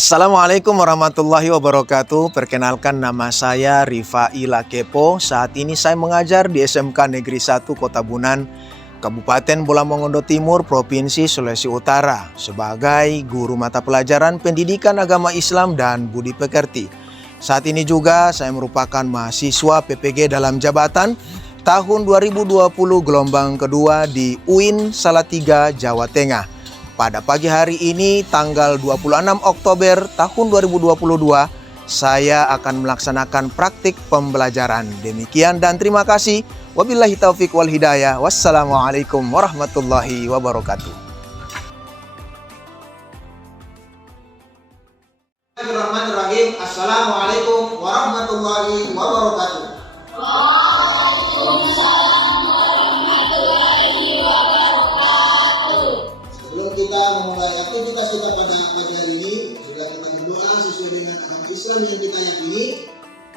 Assalamualaikum warahmatullahi wabarakatuh. Perkenalkan, nama saya Rifai Lakepo. Saat ini saya mengajar di SMK Negeri 1 Kota Bunan, Kabupaten Bolang Mongondo Timur, Provinsi Sulawesi Utara, sebagai guru mata pelajaran Pendidikan Agama Islam dan Budi Pekerti. Saat ini juga saya merupakan mahasiswa PPG dalam jabatan tahun 2020 gelombang kedua di UIN Salatiga, Jawa Tengah. Pada pagi hari ini, tanggal 26 Oktober tahun 2022, saya akan melaksanakan praktik pembelajaran. Demikian dan terima kasih. Wabillahi taufiq wal hidayah. Wassalamualaikum warahmatullahi wabarakatuh. Bismillahirrahmanirrahim. Assalamualaikum warahmatullahi wabarakatuh. Sebelum kita memulai aktivitas kita pada pagi hari ini, sudah kita berdoa sesuai dengan agama Islam yang kita yakini.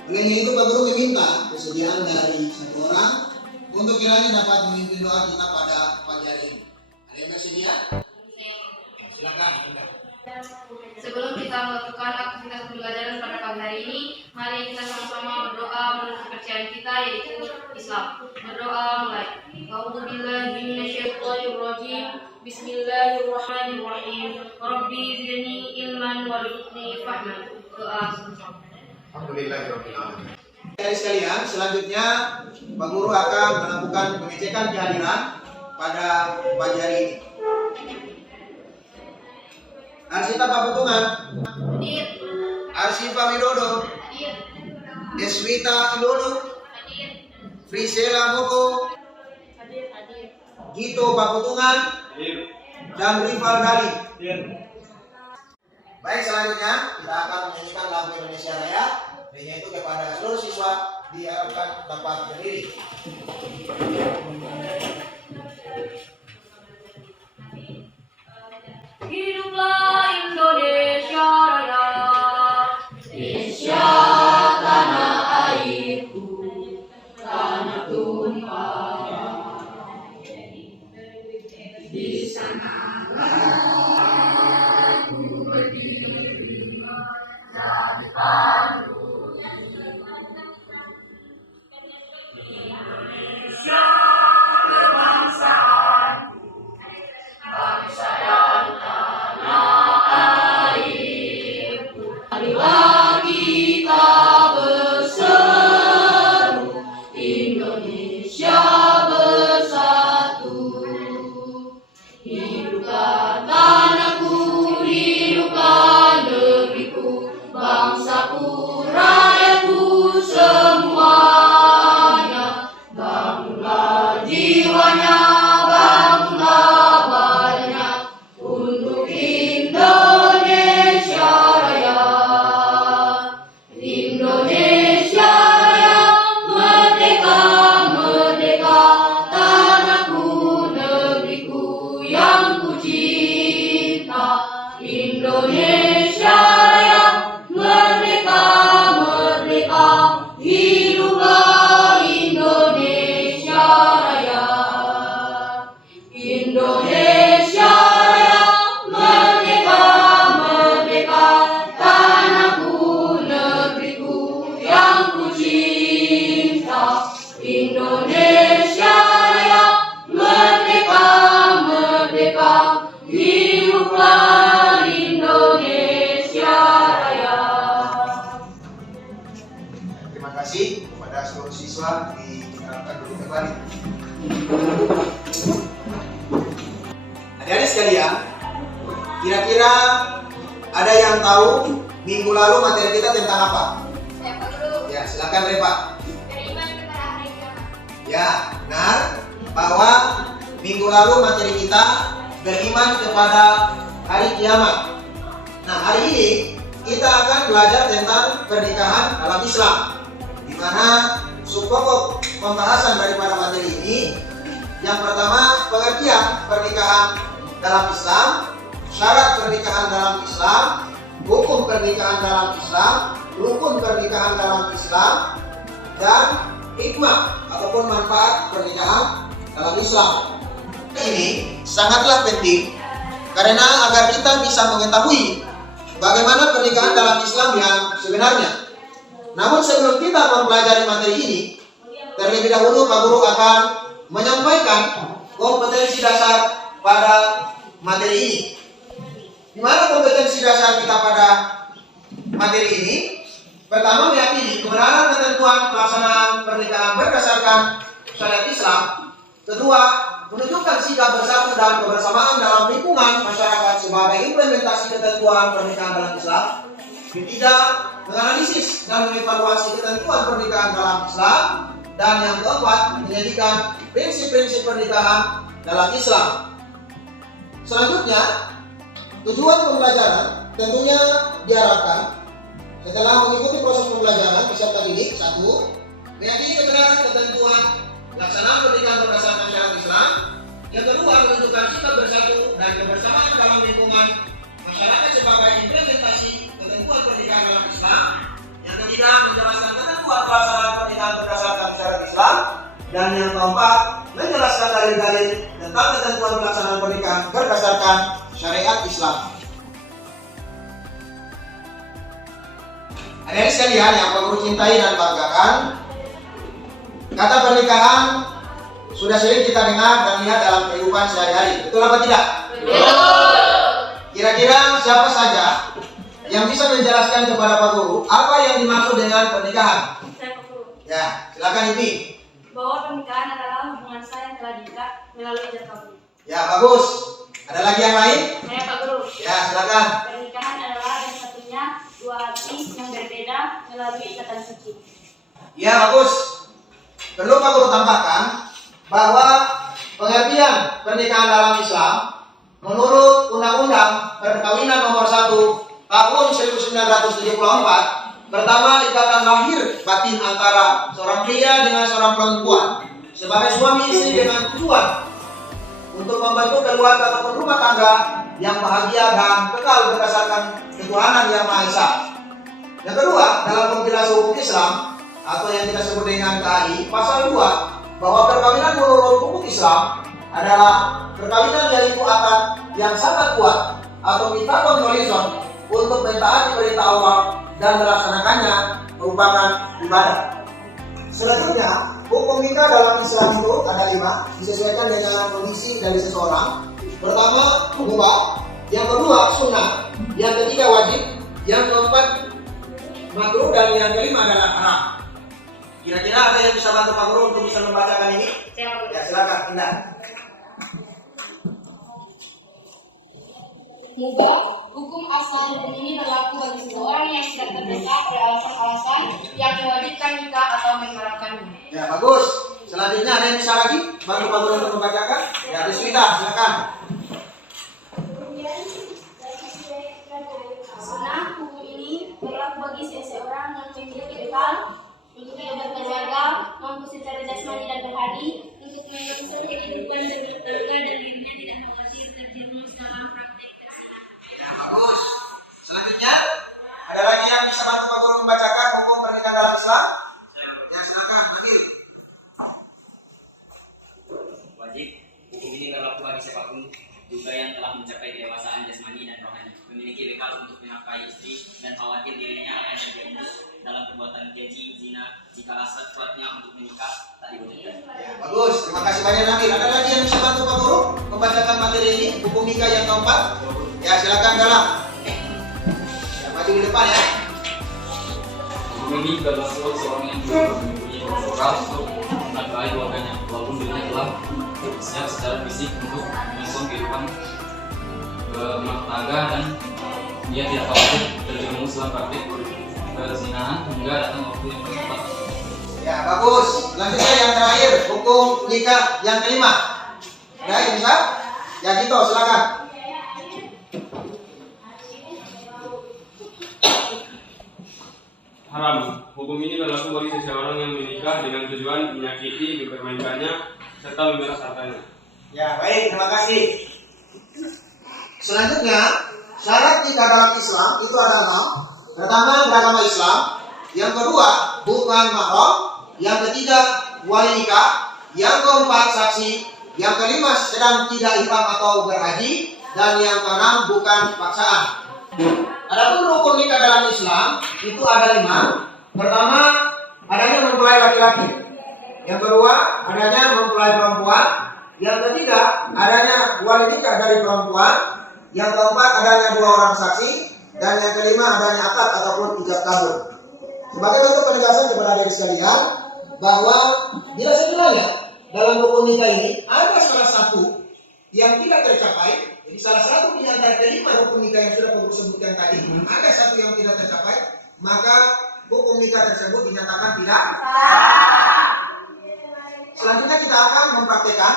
Olehnya itu Pak Guru meminta kesediaan dari satu orang untuk kiranya dapat memimpin doa kita pada pagi hari ini. Ada yang bersedia? Silakan. Sebelum kita melakukan aktivitas pembelajaran pada pagi hari ini, mari kita sama-sama berdoa menurut kepercayaan kita, yaitu Islam. Berdoa mulai. A'udzubillahi minasyaitonirrajim. Bismillahirrahmanirrahim. Rabbi zidni ilman warzuqni fahman. Doa. Alhamdulillahirabbil alamin. Dari sekalian, selanjutnya Pak Guru akan melakukan pengecekan kehadiran pada pagi hari ini. Arsita Pak Petungan, Hadir. Arsifa Widodo, Hadir. Deswita Ilodo, Hadir. Frisela Moko, Hadir. Hadir. Gito Pak Petungan, dan Rival Dali. Baik, selanjutnya kita akan menyanyikan lagu Indonesia Raya. Yaitu kepada seluruh siswa diharapkan dapat berdiri. Hiduplah Indonesia Raya. Indonesia tanah airku, tanah tumpah. Di sanalah aku berdiri, jadi pandu. Indonesia kebangsaanku, bangsa dan tanah airku. Marilah kita berseru, Indonesia bersatu. Hiduplah tanahku, hiduplah negeriku, bangsaku, rakyatku semuanya. Bangunlah jiwanya, bangunlah badannya, untuk Indonesia Raya. Indonesia Raya, merdeka, merdeka, tanahku, negeriku yang ku cinta. Indonesia Raya, merdeka, merdeka, hiduplah Indonesia Raya. Indonesia Raya, merdeka, merdeka, tanahku, negeriku yang ku cinta. Indonesia Raya, merdeka, merdeka, hiduplah Indonesia Raya. Terima kasih kepada seluruh siswa diharapkan duduk kembali. Adik-adik sekalian, kira-kira ada yang tahu minggu lalu materi kita tentang apa? Saya Pak Guru, Ya, silakan Repa. beriman kepada hari kiamat. Ya, benar bahwa minggu lalu materi kita beriman kepada hari kiamat. Nah, hari ini kita akan belajar tentang pernikahan dalam Islam, di mana subpokok pembahasan daripada materi ini yang pertama pengertian pernikahan dalam Islam, syarat pernikahan dalam Islam, hukum pernikahan dalam Islam, rukun pernikahan dalam Islam, dan hikmah ataupun manfaat pernikahan dalam Islam. Ini sangatlah penting karena agar kita bisa mengetahui bagaimana pernikahan dalam Islam yang sebenarnya. Namun sebelum kita mempelajari materi ini, terlebih dahulu Pak Guru akan menyampaikan kompetensi dasar pada materi ini. Di mana kompetensi dasar kita pada materi ini? Pertama, meyakini kebenaran ketentuan pelaksanaan pernikahan berdasarkan syariat Islam. Kedua, menunjukkan sikap bersatu dan kebersamaan dalam lingkungan masyarakat sebagai implementasi ketentuan pernikahan dalam Islam. Ketiga, menganalisis dan mengevaluasi ketentuan pernikahan dalam Islam. Dan yang keempat, menjadikan prinsip-prinsip pernikahan dalam Islam. Selanjutnya, tujuan pembelajaran tentunya diharapkan setelah mengikuti proses pembelajaran peserta didik, 1. Meyakini kebenaran ketentuan pelaksanaan pernikahan berdasarkan syariat Islam. Yang kedua, menunjukkan sikap bersatu dan kebersamaan dalam lingkungan masyarakat sebagai implementasi ketentuan pernikahan dalam Islam. Yang ketiga, menjelaskan ketentuan pelaksanaan pernikahan berdasarkan syariat Islam. Dan yang keempat, menjelaskan dalil-dalil tentang ketentuan pelaksanaan pernikahan berdasarkan syariat Islam. Adik-adik sekalian yang Pak Guru cintai dan banggakan, kata pernikahan sudah sering kita dengar dan lihat dalam kehidupan sehari-hari. Betul apa tidak? Betul. Kira-kira siapa saja yang bisa menjelaskan kepada Pak Guru apa yang dimaksud dengan pernikahan? Saya Pak Guru. Ya, silakan Ibi. Bahwa pernikahan adalah hubungan saya yang telah diikat melalui ijazah kawin. Ya, bagus. Ada lagi yang lain? Saya Pak Guru. Ya, silakan. Pernikahan adalah yang satunya dua hati yang berbeda melalui ikatan suci. Ya, bagus. Perlu Pak Guru tambahkan bahwa pengertian pernikahan dalam Islam menurut Undang-Undang Perkawinan Nomor 1 Tahun 1974, pertama, ikatan lahir batin antara seorang pria dengan seorang perempuan sebagai suami istri dengan tujuan untuk membentuk keluarga ataupun rumah tangga yang bahagia dan kekal berdasarkan ketuhanan yang Maha Esa. Yang kedua, dalam penjelasan hukum Islam atau yang kita sebut dengan KAI pasal 2, bahwa perkawinan menurut hukum Islam adalah perkawinan yaitu akad yang sangat kuat atau mitsaqun ghalidhun untuk mentaati perintah Allah dan melaksanakannya merupakan ibadah. Selanjutnya, hukum nikah dalam Islam itu ada 5, disesuaikan dengan kondisi dari seseorang. Pertama, mubah. Yang kedua, sunnah. Yang ketiga, wajib. Yang keempat, makruh. Dan yang kelima adalah haram. Kira-kira ada yang bisa bantu Pak Guru untuk bisa membacakan ini? Saya Pak Guru. Ya, silakan, Indah. Mubah. Hukum asal hukum ini berlaku bagi seseorang yang tidak terdesak oleh alasan-alasan yang mewajibkan nikah atau mengharamkannya. Ya, bagus. Selanjutnya ada yang bisa lagi bantu Pak Guru untuk membacakan? Ya, Bismillah, silakan. Sunnah hukum ini berlaku bagi seseorang yang memiliki bekal untuk hidup berkeluarga, mampu secara jasmani dan rohani, untuk menguruskan kehidupan dengan keluarga dan dirinya tidak khawatir terjerumus dalam praktik perzinahan. Ya, bagus. Selanjutnya, ada lagi yang bisa bantu Pak Guru membacakan hukum pernikahan dalam Islam? Ya, silakan, Nabil. Wajib. Hukum ini berlaku bagi siapapun juga yang telah mencapai kedewasaan jasmani dan rohani, memiliki bekal untuk menafkahi istri dan khawatir dirinya akan terjerumus dalam perbuatan keji, zina, jika hasrat kuatnya untuk menikah tak diwujudkan. Ya, bagus. Terima kasih banyak Nabil. Ada lagi yang bisa bantu Pak Guru membacakan materi ini, hukum nikah yang keempat? Ya, silakan Galang. Ya, maju di depan ya. Hukum ini berlaku bagi seorang yang mempunyai moral untuk menafkahi keluarganya, walaupun dirinya telah siap secara fisik untuk menyusun kehidupan berumah tangga dan dia tidak khawatir terjerumus dalam praktik perzinahan hingga datang waktu yang tepat. Ya, bagus. Selanjutnya yang terakhir, hukum nikah yang kelima. Ya, yang bisa? Ya, gitu, silakan. Haram. Hukum ini berlaku bagi seseorang yang menikah dengan tujuan menyakiti, mempermainkannya, serta memeras hartanya. Ya, baik, terima kasih. Selanjutnya, syarat nikah dalam Islam itu ada 6. Pertama, beragama Islam. Yang kedua, bukan mahram. Yang ketiga, wali nikah. Yang keempat, saksi. Yang kelima, sedang tidak ihram atau berhaji. Dan yang keenam, bukan paksaan. Adapun rukun nikah dalam Islam itu ada 5. Pertama, adanya mempelai laki-laki. Yang kedua, adanya mempelai perempuan. Yang ketiga, adanya wali nikah dari perempuan. Yang keempat, adanya 2 orang saksi. Dan yang kelima, adanya akad ataupun ijab kabul. Sebagai bentuk penegasan kepada adik sekalian, bahwa bila sekiranya dalam rukun nikah ini ada salah satu yang tidak tercapai, jadi salah satu di antara kelima rukun nikah yang sudah Bapak sebutkan tadi, ada satu yang tidak tercapai, maka hukum nikah tersebut dinyatakan tidak sah. Selanjutnya kita akan mempraktekkan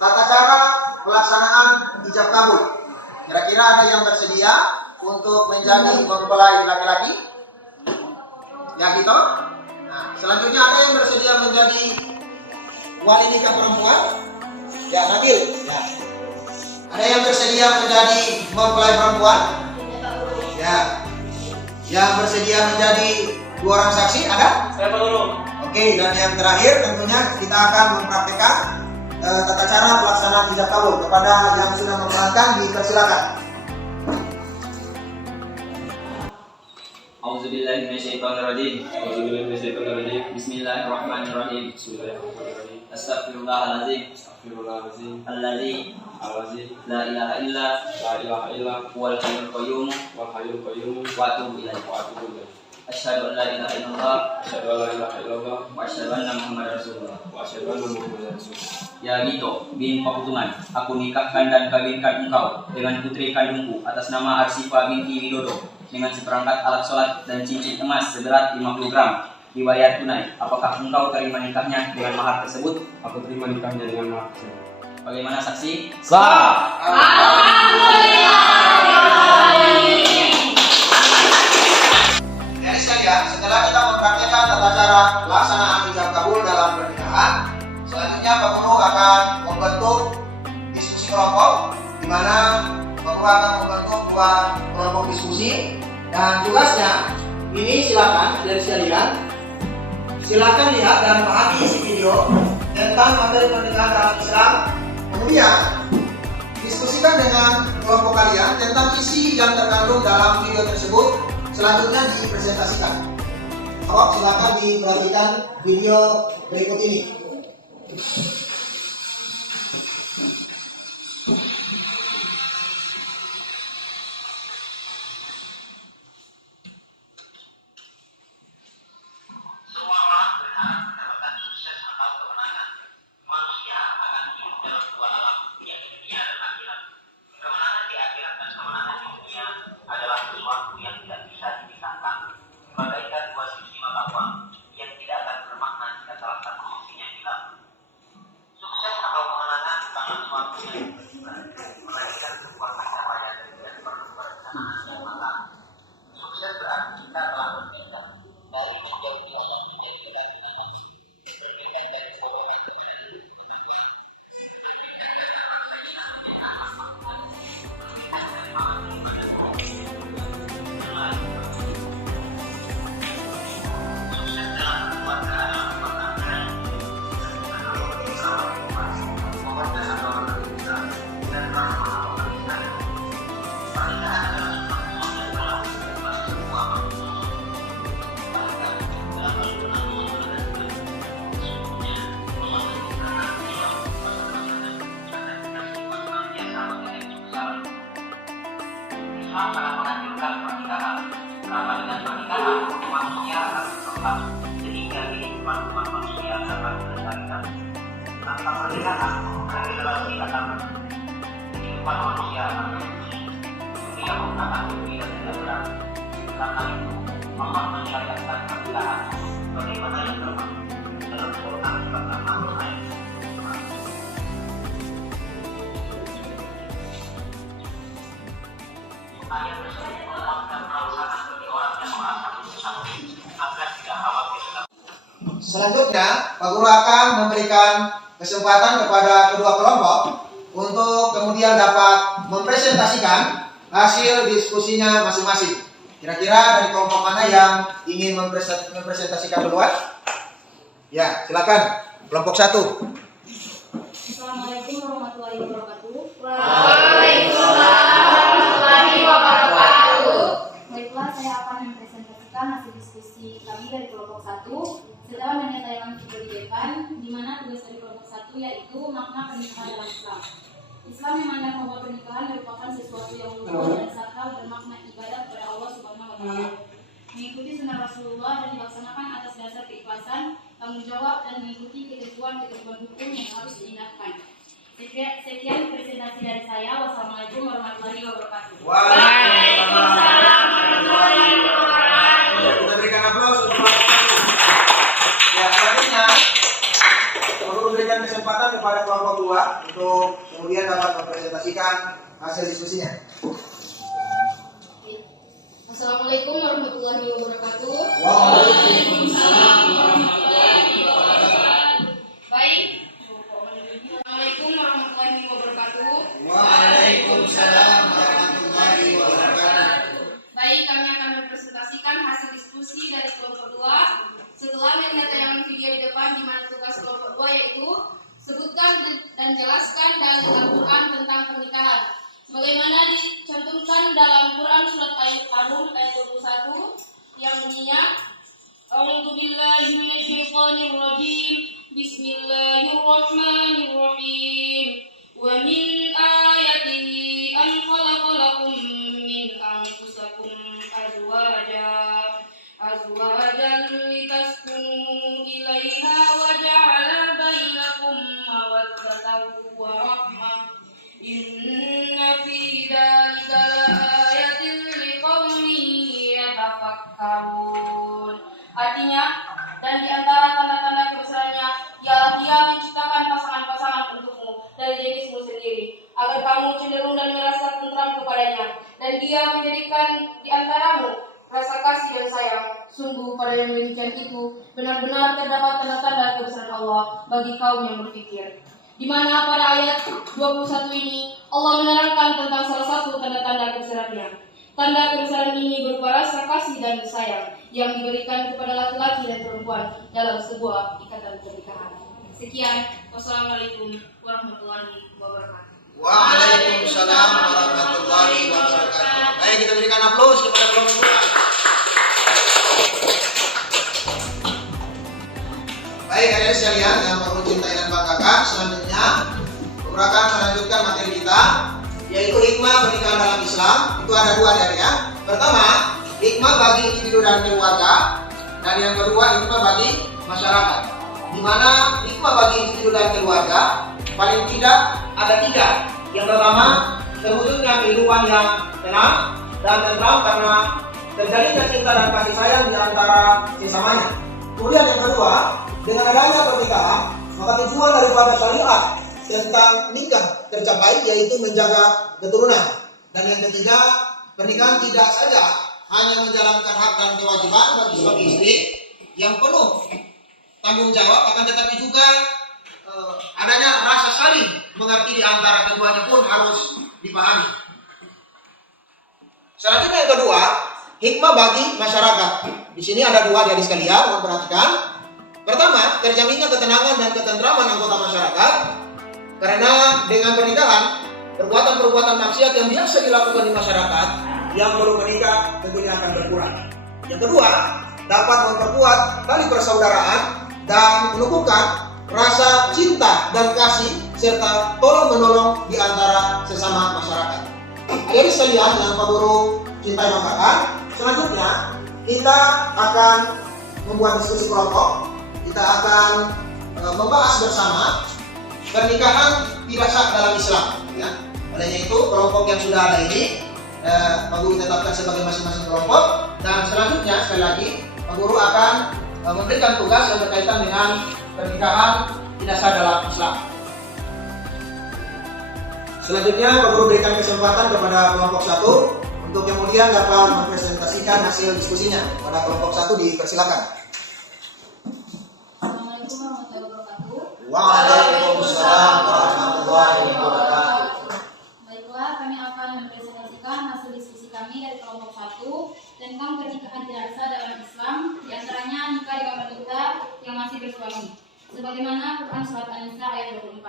tata cara pelaksanaan ijab kabul. Kira-kira ada yang bersedia untuk menjadi mempelai laki-laki? Ya gitu. Nah, selanjutnya ada yang bersedia menjadi wali nikah perempuan? Ya, Nabil. Ya. Ada yang bersedia menjadi mempelai perempuan? Ya. Yang bersedia menjadi 2 orang saksi ada? Saya dulu. Oke, dan yang terakhir tentunya kita akan mempraktekkan tata cara pelaksanaan ijab kabul. Kepada yang sudah memerankan dipersilakan. Auzubillahi minasyaitonirrajim. Auzubillahi minasyaitonirrajim. Bismillahirrahmanirrahim. Bismillahirrahmanirrahim. Astaghfirullahalazim. Astagfirullahaladzim. Allazi Al-Azim. la ilaha illa La ilaha illa huwal hayyul qayyum wal hayyul qayyum wa atubu ilaih. wa atubu ilaih. Asyhadu an la ilaha illallah Asyhadu an la ilaha illallah wa asyhadu anna Muhammadar Rasulullah. wa asyhadu anna Muhammadar Rasulullah. Ya Gito bin Pakutungan, aku nikahkan dan kawinkan engkau dengan putri kandungku atas nama Arsifa binti Widodo dengan seperangkat alat sholat dan cincin emas seberat 50 gram dibayar tunai. Apakah engkau terima nikahnya dengan mahar tersebut? Aku terima nikahnya dengan mahar tersebut. Bagaimana saksi? Sah. Jadi sekalian, setelah kita mempraktikkan tata cara pelaksanaan ijab kabul dalam pernikahan, selanjutnya Pak Guru akan membentuk diskusi kelompok, di mana Pak Guru akan membentuk 2 kelompok diskusi, dan tugasnya ini silakan dari sekalian, silakan lihat dan pahami isi video tentang materi pernikahan dalam Islam. Kemudian diskusikan dengan kelompok kalian tentang isi yang terkandung dalam video tersebut. Selanjutnya dipresentasikan. Silakan diperhatikan video berikut ini. Semua orang berharap mendapatkan sukses atau kemenangan. Manusia akan hidup dalam 2 alam, yaitu dunia dan akhirat. Kemenangan di akhirat dan kemenangan di dunia adalah sesuatu yang tidak bisa dipisahkan. Bagaikan 2 sisi mata uang yang tidak akan bermakna jika salah satu sisinya hilang. Sukses atau kemenangan bukanlah sesuatu yang tiba-tiba, melainkan sebuah pencapaian yang tidak perlu perencanaan semata. Sukses berarti kita telah berpindah dari menjadi orang menjadi kebanyakan, berpindah dari bohongan ke sukses dalam keluarga adalah penghargaan pokoknya atau berbeda dan ramah atau berbeda. Pernikahan adalah sesuatu yang telah mengubah semua manusia. Bahkan dalam Al-Quran mengatakan sesungguhnya Allah menciptakan jiwa pasangan dan tidak membuat manusia sama dengan kesalahan. Islam sangat menganjurkan pernikahan karena dengan pernikahan manusia akan berkembang sehingga kehidupan umat manusia dapat dilestarikan. Tanpa pernikahan, generasi akan kehidupan manusia akan berfungsi. Dunia akan berbeda tidak berat. Karena itu, Allah mensyariatkan pernikahan bagaimana yang termaktub dalam Quran surat Al-Nahl ayat 1. Ayat tersebut menguatkan perasaan bagi orang yang merasa susah agar tidak khawatir. Selanjutnya, Pak Guru akan memberikan kesempatan kepada kedua kelompok untuk kemudian dapat mempresentasikan hasil diskusinya masing-masing. Kira-kira dari kelompok mana yang ingin mempresentasikan duluan? Ya, silakan. Kelompok 1. Assalamualaikum warahmatullahi wabarakatuh. Waalaikumsalam warahmatullahi wabarakatuh. komite kami dari kelompok 1 setelah menyampaikan video di depan, di mana tugas dari kelompok 1 yaitu makna pernikahan dalam Islam. Islam memandang bahwa pernikahan merupakan sesuatu yang luhur dan sakral bermakna ibadah kepada Allah Subhanahu wa Ta'ala. Mengikuti sunnah Rasulullah dan dilaksanakan atas dasar keikhlasan, tanggung jawab dan mengikuti ketentuan-ketentuan hukum yang harus diindahkan. Sekian presentasi dari saya. Wassalamualaikum warahmatullahi wabarakatuh. Waalaikumsalam warahmatullahi wabarakatuh. Ya, kita berikan aplaus untuk Pak. Ya, selanjutnya perlu berikan kesempatan kepada kelompok 2 untuk kemudian dapat mempresentasikan hasil diskusinya. Assalamualaikum warahmatullahi wabarakatuh. Waalaikumsalam warahmatullahi wabarakatuh. Baik. Assalamualaikum warahmatullahi wabarakatuh. Waalaikumsalam warahmatullahi wabarakatuh. Baik, kami akan mempresentasikan hasil diskusi dari kelompok 2 setelah melihat tayangan video di depan, di mana tugas kelompok 2 yaitu sebutkan dan jelaskan dalil Al-Quran tentang pernikahan sebagaimana dicantumkan dalam Quran surat Al-Rum ayat 21 yang bunyinya A'udzu billahi minasyaitonir rajim. Bismillahirrahmanirrahim. Wa min ayatihi an khalaqa lakum min anfusakum azwajan litaskunu ilaiha wa ja'ala bainakum mawaddatan wa rahmah. Inna fi dzalika laayatin liqaumin yatafakkarun. Artinya, dan di antara tanda-tanda kebesarannya ialah Dia menciptakan pasangan-pasangan untukmu dari jenismu sendiri, agar kamu cenderung dan merasa tentram kepadanya, dan Dia menjadikan di antaramu rasa kasih dan sayang. Sungguh pada yang demikian itu benar-benar terdapat tanda-tanda kebesaran Allah bagi kaum yang berfikir. Di mana pada ayat 21 ini Allah menerangkan tentang salah satu tanda-tanda kebesarannya. Tanda kebesaran ini berupa rasa kasih dan sayang yang diberikan kepada laki-laki dan perempuan dalam sebuah ikatan pernikahan. Sekian, wassalamualaikum warahmatullahi wabarakatuh. Waalaikumsalam warahmatullahi wabarakatuh. Baik, kita berikan aplaus kepada kelompok 2. Baik, adik-adik sekalian yang perlu cintai dan banggakan, selanjutnya Guru akan melanjutkan materi kita, yaitu hikmah pernikahan dalam Islam. Itu ada 2 dari ya. Pertama, hikmah bagi individu dan keluarga, dan yang kedua hikmah bagi masyarakat. Di mana hikmah bagi individu dan keluarga paling tidak ada 3. Yang pertama, terwujudnya kehidupan yang tenang dan tentram karena terjalinnya cinta dan kasih sayang di antara sesamanya. Kemudian yang kedua, dengan adanya pernikahan, maka tujuan daripada syariat tentang nikah tercapai, yaitu menjaga keturunan. Dan yang ketiga, pernikahan tidak saja hanya menjalankan hak dan kewajiban bagi suami istri yang penuh tanggung jawab, akan tetapi juga adanya rasa saling mengerti di antara keduanya pun harus dipahami. Selanjutnya yang kedua, hikmah bagi masyarakat. Di sini ada 2 dari sekalian, mohon perhatikan. Pertama, terjaminnya ketenangan dan ketentraman anggota masyarakat karena dengan pernikahan, perbuatan-perbuatan maksiat yang biasa dilakukan di masyarakat yang belum menikah tentunya akan berkurang. Yang kedua, dapat memperkuat tali persaudaraan dan menumbuhkan rasa cinta dan kasih serta tolong-menolong di antara sesama masyarakat. Adik-adik sekalian yang Pak Guru cintai banggakan, selanjutnya kita akan membuat diskusi kelompok. Kita akan membahas bersama pernikahan tidak sah dalam Islam. Ya. Olehnya itu kelompok yang sudah ada ini Pak Guru tetapkan sebagai masing-masing kelompok, dan selanjutnya sekali lagi Pak Guru akan memberikan tugas yang berkaitan dengan pernikahan tidak sah dalam Islam. Selanjutnya Pak Guru berikan kesempatan kepada kelompok 1 untuk kemudian dapat mempresentasikan hasil diskusinya. Pada kelompok 1 dipersilakan. Assalamualaikum warahmatullahi wabarakatuh. Waalaikumsalam warahmatullahi wabarakatuh. Baiklah, kami akan mempresentasikan hasil diskusi kami dari kelompok 1 tentang pernikahan tidak sah dalam Islam, di antaranya nikah dengan wanita yang masih bersuami, sebagaimana Quran surat An-Nisa ayat 24.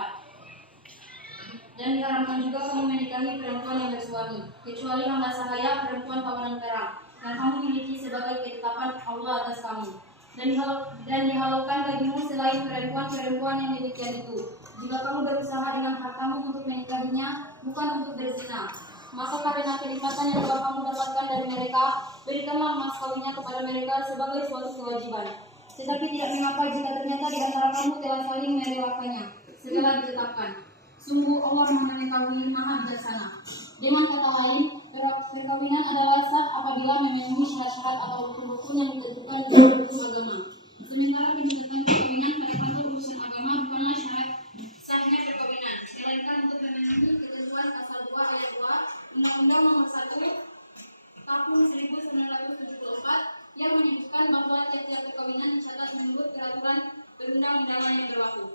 Dan diharamkan juga kamu menikahi perempuan yang bersuami, kecuali hamba sahaya perempuan kawanan perang, yang kamu miliki sebagai ketetapan Allah atas kamu. Dan dihalalkan bagimu selain perempuan-perempuan yang demikian itu. Jika kamu berusaha dengan hartamu untuk menikahinya, bukan untuk berzina, maka karena kenikmatan yang telah kamu dapatkan dari mereka, berikanlah mas kawinnya kepada mereka sebagai suatu kewajiban. Tetapi tidak mengapa jika ternyata di antara kamu telah saling merelakannya setelah ditetapkan. Sungguh Allah Maha Mengetahui, Maha Bijaksana. Dengan kata lain, perkawinan adalah sah apabila memenuhi syarat-syarat atau rukun-rukun yang ditentukan dalam hukum agama. Sementara peningkatan perkawinan pada kantor urusan agama bukanlah syarat sahnya perkawinan, melainkan untuk memenuhi ketentuan pasal 2 ayat 2 Undang-Undang Nomor 1 Tahun 1974 yang menyebutkan bahwa tiap-tiap perkawinan dicatat menurut peraturan perundang-undangan yang berlaku.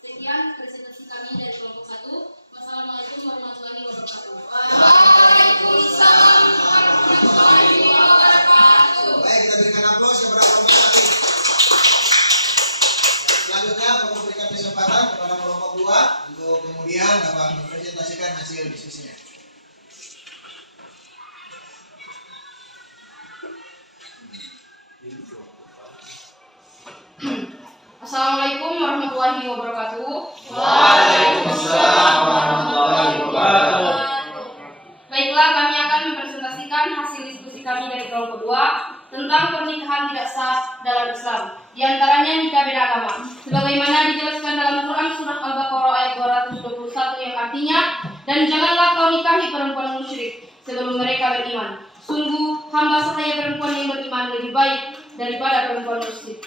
Sekian presentasi kami dari kelompok 1. Wassalamualaikum warahmatullahi wabarakatuh. Waalaikumsalam warahmatullahi wabarakatuh. Baik, kita berikan aplaus kepada kelompok 1. Selanjutnya, kami berikan kesempatan kepada kelompok 2 untuk kemudian dapat mempresentasikan hasil diskusinya. Assalamualaikum warahmatullahi wabarakatuh. Waalaikumsalam warahmatullahi wabarakatuh. Baiklah, kami akan mempresentasikan hasil diskusi kami dari kelompok 2 tentang pernikahan tidak sah dalam Islam. Di antaranya nikah beda agama. Sebagaimana dijelaskan dalam Quran surah Al-Baqarah ayat 221 yang artinya, dan janganlah kau nikahi perempuan musyrik sebelum mereka beriman. Sungguh hamba sahaya perempuan yang beriman lebih baik daripada perempuan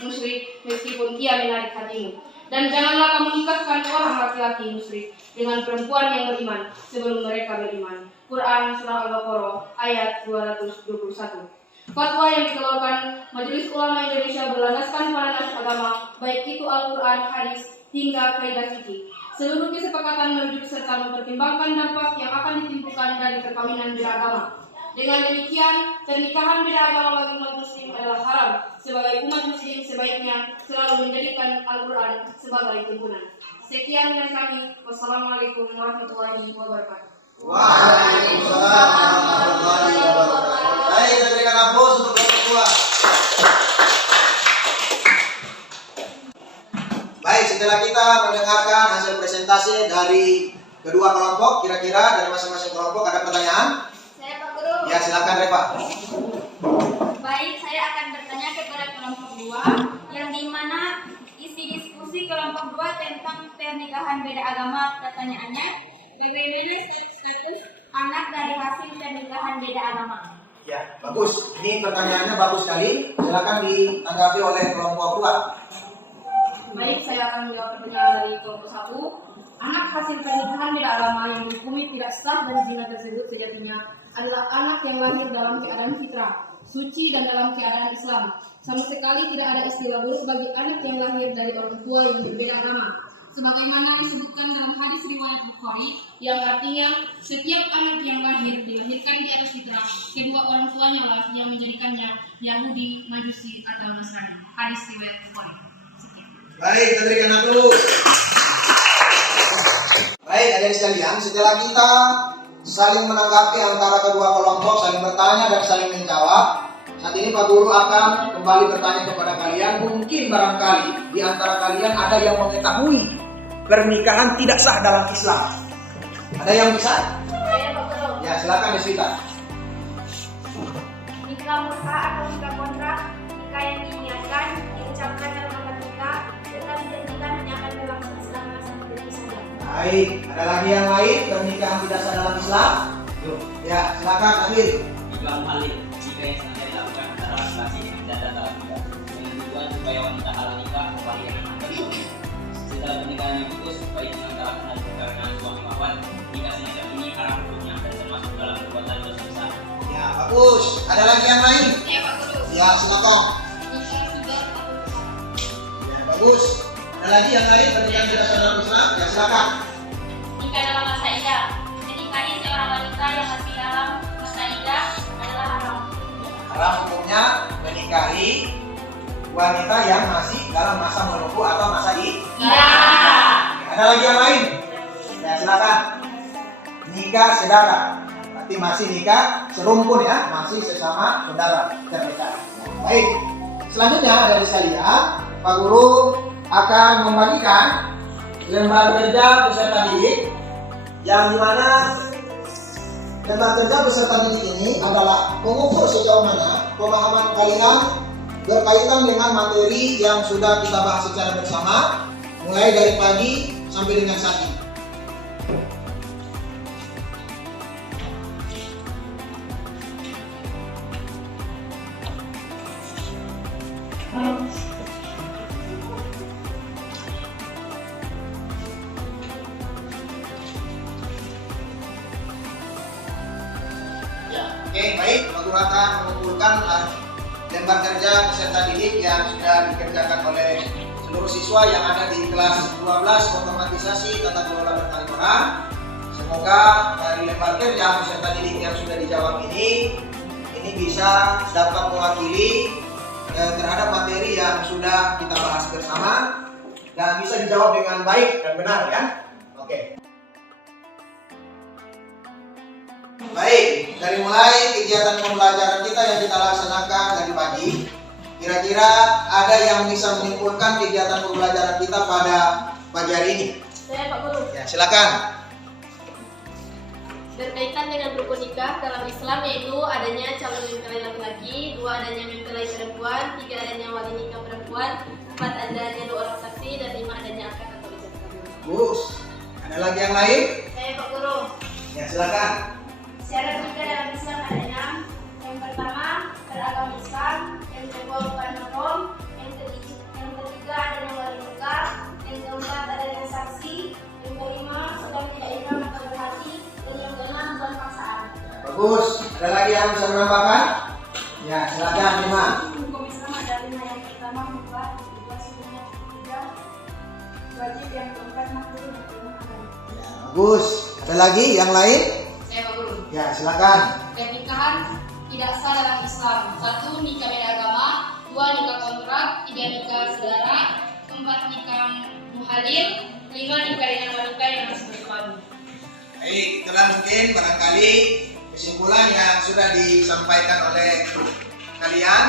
musyrik meskipun ia menarik hatimu. Dan janganlah kamu nikahkan orang laki-laki musyrik dengan perempuan yang beriman sebelum mereka beriman. Quran surah Al-Baqarah ayat 221. Fatwa yang dikeluarkan Majelis Ulama Indonesia berlandaskan pada nas agama, baik itu Al-Quran, hadis, hingga kaidah fikih. Seluruh kesepakatan merujuk serta mempertimbangkan dampak yang akan ditimbulkan dari perkawinan beragama. Dengan demikian, pernikahan beda agama bagi umat muslim adalah haram. Sebagai umat muslim sebaiknya selalu menjadikan Al-Quran sebagai tuntunan. Sekian dari kami. Wassalamualaikum warahmatullahi wabarakatuh. Waalaikumsalam warahmatullahi wabarakatuh. Baik, kita berikan aplaus untuk kelompok 2. Baik, setelah kita mendengarkan hasil presentasi dari kedua kelompok, kira-kira dari masing-masing kelompok ada pertanyaan? Saya Pak Guru. Ya, silakan Reva. Baik, saya akan bertanya kepada kelompok 2 yang dimana isi diskusi kelompok 2 tentang pernikahan beda agama. Pertanyaannya, bagaimana status anak dari hasil pernikahan beda agama? Ya, bagus. Ini pertanyaannya bagus sekali. Silakan ditanggapi oleh kelompok 2. Baik, saya akan menjawab pertanyaan dari kelompok 1. Anak hasil pernikahan beda agama yang dihukumi tidak sah dan zina tersebut sejatinya adalah anak yang lahir dalam keadaan fitrah, suci dan dalam keadaan Islam. Sama sekali tidak ada istilah buruk bagi anak yang lahir dari orang tua yang berbeda agama. Sebagaimana disebutkan dalam hadis riwayat Bukhari yang artinya setiap anak yang lahir dilahirkan di atas fitrah, kedua orang tuanya lah yang menjadikannya Yahudi, Majusi atau Nasrani. Hadis riwayat Bukhari. Sekian. Baik, kita berikan aplaus. Baik, adik sekalian, setelah kita saling menanggapi antara kedua kelompok, saling bertanya dan saling menjawab, saat ini Pak Guru akan kembali bertanya kepada kalian. Mungkin barangkali di antara kalian ada yang mengetahui pernikahan tidak sah dalam Islam. Ada yang bisa? Saya Pak Guru. Ya, silakan Deswita. Nikah murka atau nikah kontrak, nikah yang diniatkan, diucapkan dalam akad nikah, serta dijanjikan hanya akan berlangsung selama 1 bulan saja. Baik, ada lagi yang lain pernikahan tidak sah dalam Islam? Yuk, ya, silakan Amir. Nikah muhalil, jika yang sengaja dilakukan antara laki-laki dengan janda dalam nikah dengan tujuan supaya wanita halal nikah kembali dengan akad suami. Setelah pernikahan yang putus, baik diselenggarakan dan karena suami wafat, nikah semacam ini haram hukumnya dan termasuk dalam perbuatan dosa besar. Ya, bagus. Ada lagi yang lain? Iya Pak Guru. Ya, silakan. Ya, bagus. Ada lagi yang lain pernikahan tidak sah dalam Islam? Ya, silakan. Nikah dalam masa idah, menikahi seorang wanita yang masih dalam masa idah adalah haram. Haram hukumnya menikahi wanita yang masih dalam masa menunggu atau masa Iya. Ada lagi yang lain? Ya, silakan. Nikah sedara. Berarti bukti masih nikah serumpun ya, masih sesama saudara terdekat. Baik, selanjutnya dari saya, Pak Guru akan membagikan lembar kerja peserta didik yang dimana lembar kerja peserta didik ini adalah pengukur sejauh mana pemahaman kalian berkaitan dengan materi yang sudah kita bahas secara bersama mulai dari pagi sampai dengan saat ini. Oke, baik. Pak Guru akan mengumpulkan lembar kerja peserta didik yang sudah dikerjakan oleh seluruh siswa yang ada di kelas 12 otomatisasi tata kelola perkantoran. Semoga dari lembar kerja peserta didik yang sudah dijawab ini bisa dapat mewakili terhadap materi yang sudah kita bahas bersama dan bisa dijawab dengan baik dan benar ya. Oke. Baik, dari mulai kegiatan pembelajaran kita yang kita laksanakan dari pagi, kira-kira ada yang bisa menyimpulkan kegiatan pembelajaran kita pada pagi hari ini? Saya Pak Guru. Ya, silakan. Berkaitan dengan rukun nikah dalam Islam yaitu adanya calon mempelai laki-laki, 2 adanya mempelai perempuan, 3 adanya wali nikah perempuan, 4 adanya 2 orang saksi, dan 5 adanya akad atau ijazah kabul. Bagus. Ada lagi yang lain? Saya Pak Guru. Ya, silakan. Syarat nikah dalam Islam ada 6. Yang pertama, beragama Islam. Yang kedua, bukan haram. Yang ketiga, adanya wali nikah. Yang keempat, adanya saksi. Yang kelima, sedang tidak ikhram atau berhati. Dan yang keenam, bukan paksaan. Bagus. Ada lagi yang bisa menambahkan? Ya, silakan Lima. Hukum Islam ada 5. Yang pertama, mubah. Yang kedua, sunnah. Yang ketiga, wajib. Yang keempat, makruh. Yang kelima, haram. Ya, bagus. Ada lagi yang lain? Saya Pak Guru. Ya, silakan. Pernikahan tidak sah dalam Islam. 1. Nikah beda agama. 2. Nikah kontrak. 3. Nikah saudara. 4. Nikah muhalil. 5. Nikah dengan wanita yang masih bersuami. Baik, itulah mungkin barangkali kesimpulan yang sudah disampaikan oleh kalian,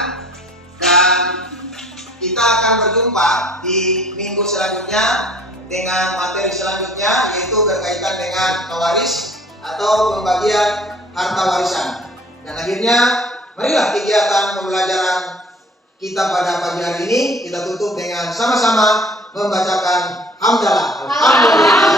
dan kita akan berjumpa di minggu selanjutnya dengan materi selanjutnya, yaitu berkaitan dengan pewaris atau pembagian harta warisan. Dan akhirnya, marilah kegiatan pembelajaran kita pada pagi hari ini kita tutup dengan sama-sama membacakan hamdalah. Alhamdulillah.